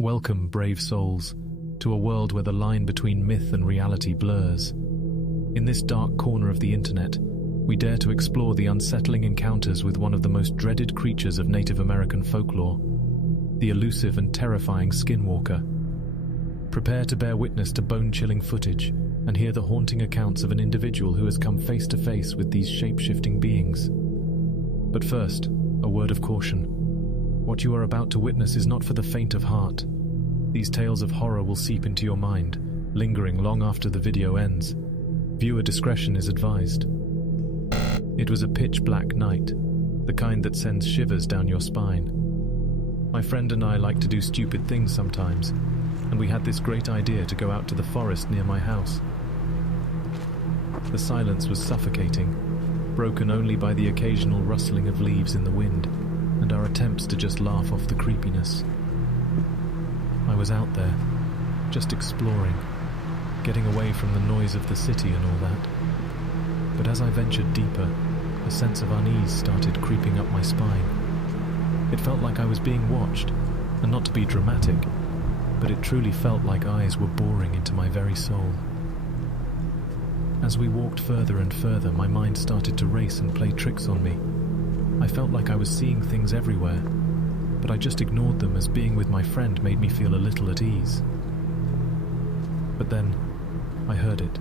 Welcome, brave souls, to a world where the line between myth and reality blurs. In this dark corner of the internet, we dare to explore the unsettling encounters with one of the most dreaded creatures of Native American folklore, the elusive and terrifying Skinwalker. Prepare to bear witness to bone-chilling footage and hear the haunting accounts of an individual who has come face to face with these shape-shifting beings. But first, a word of caution. What you are about to witness is not for the faint of heart. These tales of horror will seep into your mind, lingering long after the video ends. Viewer discretion is advised. It was a pitch-black night, the kind that sends shivers down your spine. My friend and I like to do stupid things sometimes, and we had this great idea to go out to the forest near my house. The silence was suffocating, broken only by the occasional rustling of leaves in the wind, and our attempts to just laugh off the creepiness. I was out there, just exploring, getting away from the noise of the city and all that. But as I ventured deeper, a sense of unease started creeping up my spine. It felt like I was being watched, and not to be dramatic, but it truly felt like eyes were boring into my very soul. As we walked further and further, my mind started to race and play tricks on me. I felt like I was seeing things everywhere, but I just ignored them as being with my friend made me feel a little at ease. But then, I heard it.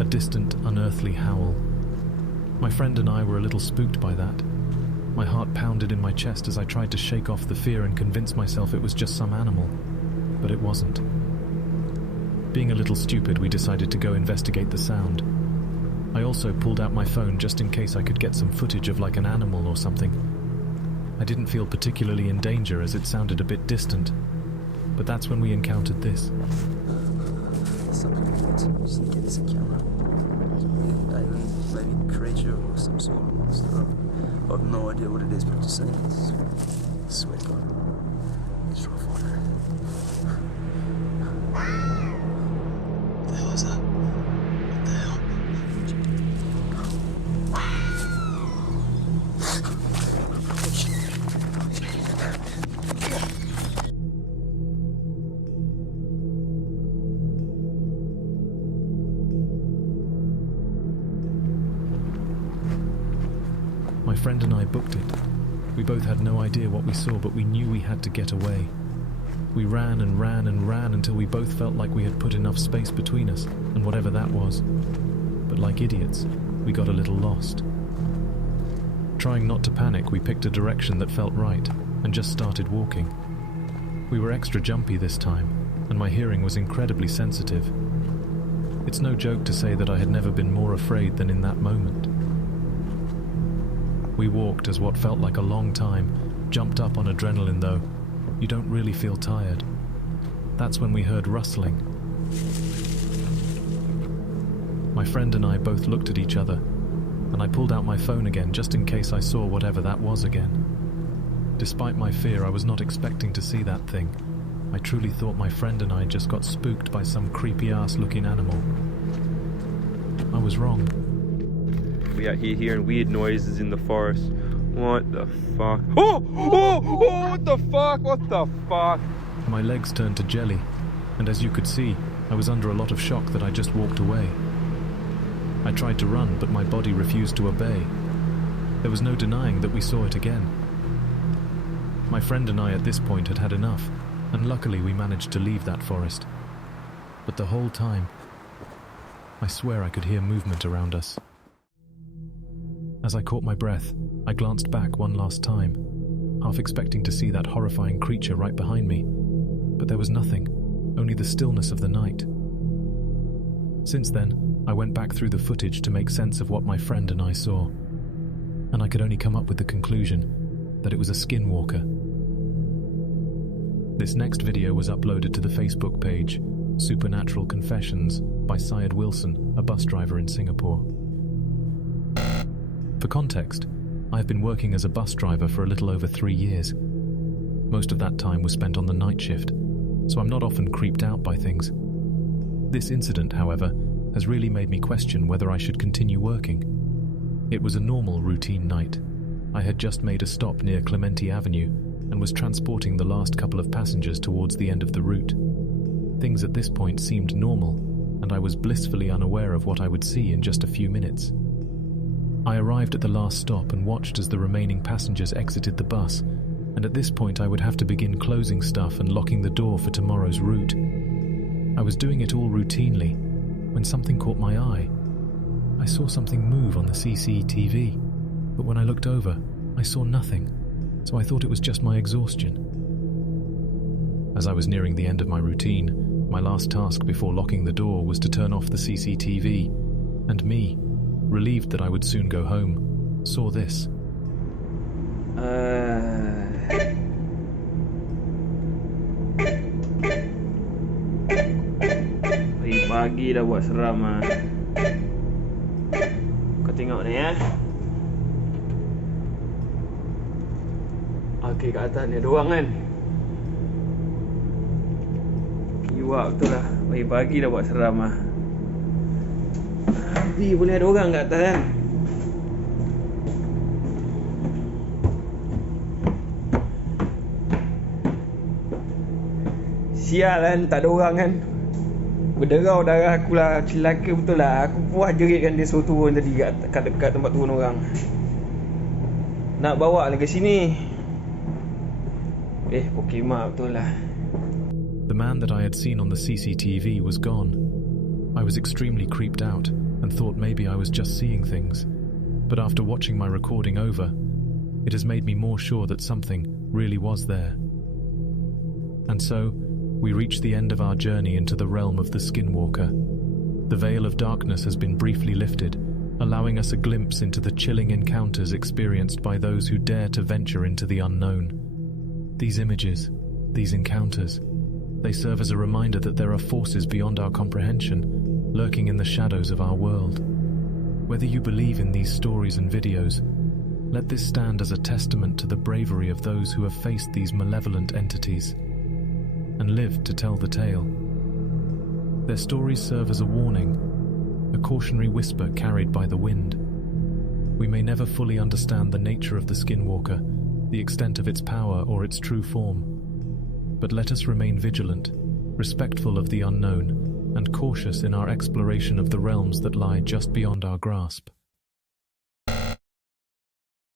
A distant, unearthly howl. My friend and I were a little spooked by that. My heart pounded in my chest as I tried to shake off the fear and convince myself it was just some animal, but it wasn't. Being a little stupid, we decided to go investigate the sound. I also pulled out my phone just in case I could get some footage of like an animal or something. I didn't feel particularly in danger as it sounded a bit distant, but that's when we encountered this. It's a camera. Maybe creature or some sort of monster. I have no idea what it is, but I'm just saying it's... I swear to God. Let's try to find it. What the hell is that? What the hell? My friend and I booked it. We both had no idea what we saw, but we knew we had to get away. We ran and ran and ran until we both felt like we had put enough space between us, and whatever that was. But like idiots, we got a little lost. Trying not to panic, we picked a direction that felt right, and just started walking. We were extra jumpy this time, and my hearing was incredibly sensitive. It's no joke to say that I had never been more afraid than in that moment. We walked as what felt like a long time, jumped up on adrenaline though. You don't really feel tired. That's when we heard rustling. My friend and I both looked at each other, and I pulled out my phone again just in case I saw whatever that was again. Despite my fear, I was not expecting to see that thing. I truly thought my friend and I just got spooked by some creepy-ass looking animal. I was wrong. We out here hearing weird noises in the forest. What the fuck? Oh! Oh! Oh! What the fuck? What the fuck? My legs turned to jelly, and as you could see, I was under a lot of shock that I just walked away. I tried to run, but my body refused to obey. There was no denying that we saw it again. My friend and I at this point had had enough, and luckily we managed to leave that forest. But the whole time, I swear I could hear movement around us. As I caught my breath, I glanced back one last time, half expecting to see that horrifying creature right behind me. But there was nothing, only the stillness of the night. Since then, I went back through the footage to make sense of what my friend and I saw, and I could only come up with the conclusion that it was a skinwalker. This next video was uploaded to the Facebook page, Supernatural Confessions, by Syed Wilson, a bus driver in Singapore. For context, I have been working as a bus driver for a little over 3 years. Most of that time was spent on the night shift, so I'm not often creeped out by things. This incident, however, has really made me question whether I should continue working. It was a normal, routine night. I had just made a stop near Clementi Avenue and was transporting the last couple of passengers towards the end of the route. Things at this point seemed normal, and I was blissfully unaware of what I would see in just a few minutes. I arrived at the last stop and watched as the remaining passengers exited the bus, and at this point I would have to begin closing stuff and locking the door for tomorrow's route. I was doing it all routinely when something caught my eye. I saw something move on the CCTV, but when I looked over, I saw nothing, so I thought it was just my exhaustion. As I was nearing the end of my routine, my last task before locking the door was to turn off the CCTV, and me, relieved that I would soon go home, saw this. Pagi dah buat seram ah. Kau tengok ni ya. Okey, kat atas ni ada orang kan. Kiwak betul lah. Pagi-pagi dah buat seram ah. Nanti boleh ada orang kat atas kan. Sial kan, tak ada orang kan. Berderau darah aku lah, celaka betul lah. Aku puas jeritkan dia suruh turun tadi kat tempat turun orang. Nak bawa lagi sini. Pokemon betul lah. The man that I had seen on the CCTV was gone. I was extremely creeped out and thought maybe I was just seeing things. But after watching my recording over, it has made me more sure that something really was there. And so, we reach the end of our journey into the realm of the Skinwalker. The veil of darkness has been briefly lifted, allowing us a glimpse into the chilling encounters experienced by those who dare to venture into the unknown. These images, these encounters, they serve as a reminder that there are forces beyond our comprehension, lurking in the shadows of our world. Whether you believe in these stories and videos, let this stand as a testament to the bravery of those who have faced these malevolent entities and lived to tell the tale. Their stories serve as a warning, a cautionary whisper carried by the wind. We may never fully understand the nature of the Skinwalker, the extent of its power or its true form, but let us remain vigilant, respectful of the unknown, and cautious in our exploration of the realms that lie just beyond our grasp.